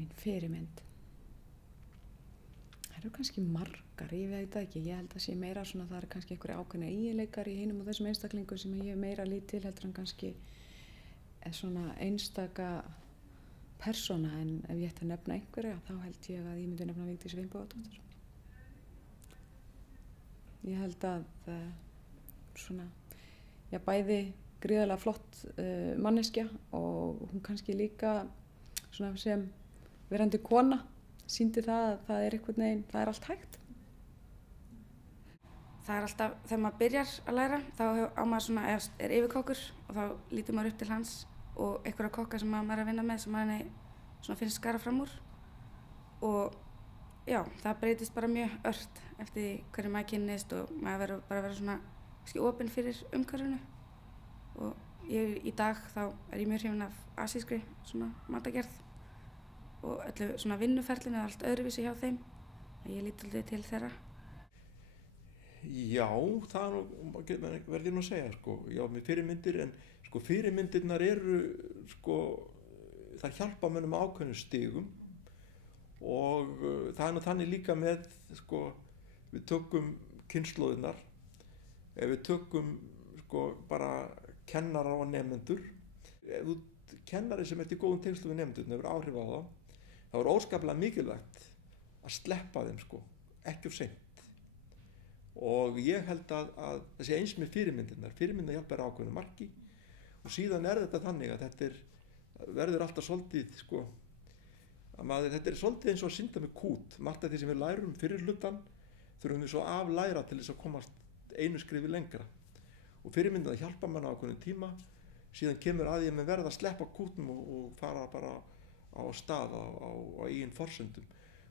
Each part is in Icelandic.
mín fyrirmynd. Það eru kannski margar, ég veit það ekki. Ég held að sé meira svona, það eru kannski einhverja ákveðna eiginleikar í hinum og þessum einstaklingum sem ég meira lít til heldur en kannski svona einstaka persóna, en ef ég ætti að nefna einhverja þá held ég að ég myndi nefna Vigdísi Finnbogadóttur. Ég held að svona, já, bæði gríðarlega flott manneskja og hún kannski líka svona sem verandi kona sýndi það að það er einhvern veginn, það er allt hægt. Það er alltaf, þegar maður byrjar að læra, þá á maður svona, er yfirkokkur og þá lítur maður upp til hans og einhverja kokka sem maður er að vinna með sem maður svona finnst skara fram úr. Og já, það breytist bara mjög ört eftir því hverju maður kynnist og maður verður bara að vera svona kannski opinn fyrir umhverfinu. Og í dag þá er ég mjög hrifin af asískri svona matagerð og öllu svona vinnuferlinu er allt öðruvísi hjá þeim. Ég lít alltaf til þeirra. Já, það verður ég nú að segja, sko. Já, með fyrirmyndir, en sko fyrirmyndirnar eru, sko, það hjálpa mönnum ákveðnum stigum og það er nú þannig líka með, sko, við tökum kynslóðirnar, ef við tökum, sko, bara kennara og nemendur, ef þú kennari sem eftir góðum tengslum við nemendurna hefur áhrif á þá er óskaplega mikilvægt að sleppa þeim, sko, ekki of seint. Og ég held að það sé eins með fyrirmyndirnar hjálpar ákveðnu marki og síðan er þetta þannig að þetta verður alltaf svolítið, sko, þetta er svolítið eins og að synda með kút. Margt af því sem við lærum fyrir hlutan þurfum við svo aflæra til þess að komast einu skrifi lengra. Og fyrirmyndirnar hjálpa mann á ákveðnum tíma, síðan kemur að því að menn verða að sleppa kútnum og fara bara á stað á eigin forsendum.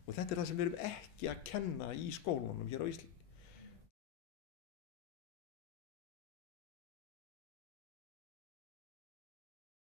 Og þetta er það sem við erum ekki að kenna í skólunum hér á Íslandi.